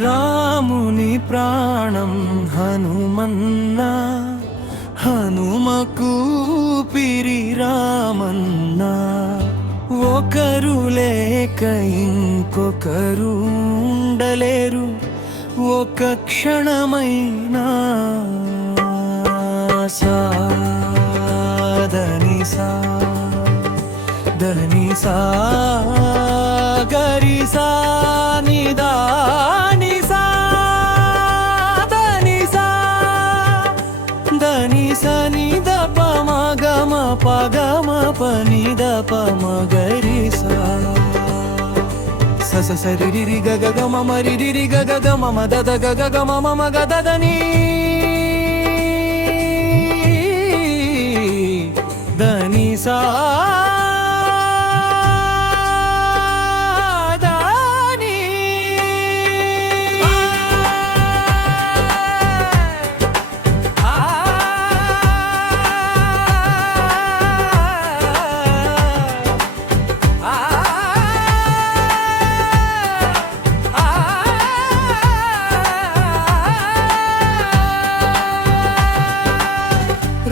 రాముని ప్రాణం హనుమన్నా, హనుమకు పిరి రామన్నా. ఒకరు లేక ఇంకొకరు ఉండలేరు, ఒక క్షణమైనా. సాధని సా దని సా గరి సా నిదాని సా దని సా దని స నిద పమ గమ పగమ పని ద పమ గరి సా స సరి రి గ గ గ మ రి రి గ గ గ మ మ ద ద గ గ గ మ మ మ గ ద ద ని దని సా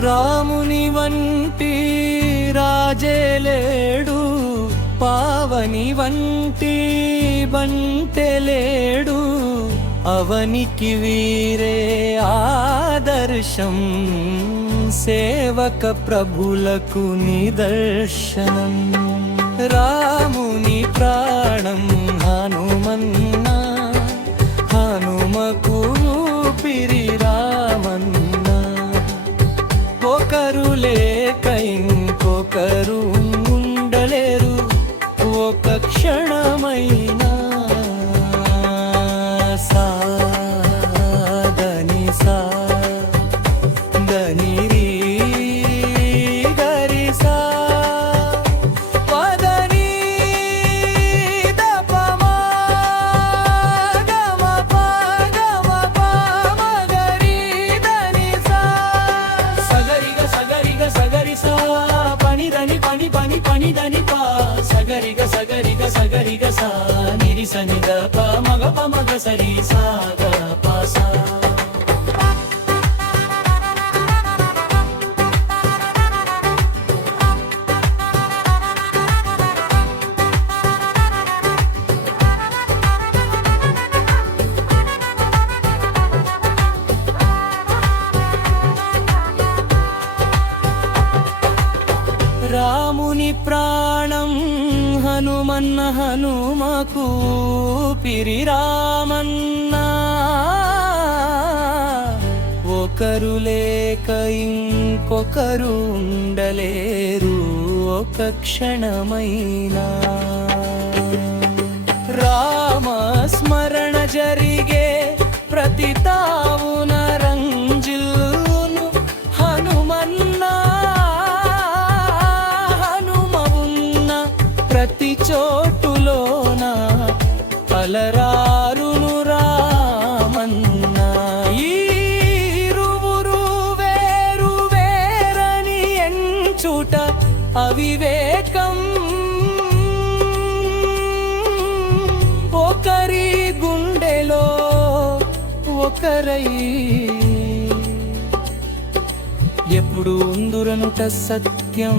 రాముని వంటి రాజేలేడు, పావని వంటి బంటెలేడు. అవనికి వీరే ఆదర్శం, సేవక ప్రభులకు నిదర్శనం. రాముని ప్రాణం హనుమన్నా, హనుమకు పిరి రామన్నా. ఒకరు లేక ఇంకొకరు ఉండలేరు, ఒక క్షణమైనా. సాధని సా దని రి గరి సా పదని ద పమ గమ ప గమ ప మ గరి దని సా సగరి గ సగరి గ సగరి సా పని దని పని పని పని దని పా సగరి గ సగరి గ సగరి గ సా నిరి సని ద ప మగ ప మగ సరి సా గ ప సా. రాముని ప్రాణం హనుమన్న, హనుమకు పిరి రామన్నా. ఒకరు లేక ఇంకొకరు ఉండలేరు, ఒక క్షణమైనా. రామ స్మరణ జరిగే ప్రతి తావున రంజిల్లును హనుమన్నా. ప్రతి చోటులోన అలరారును రామన్నా. ఈరువురు వేరు వేరని ఎంచుట అవివేకం, ఒకరి గుండెలో ఒకరై ఎప్పుడు ఉందురనుట సత్యం.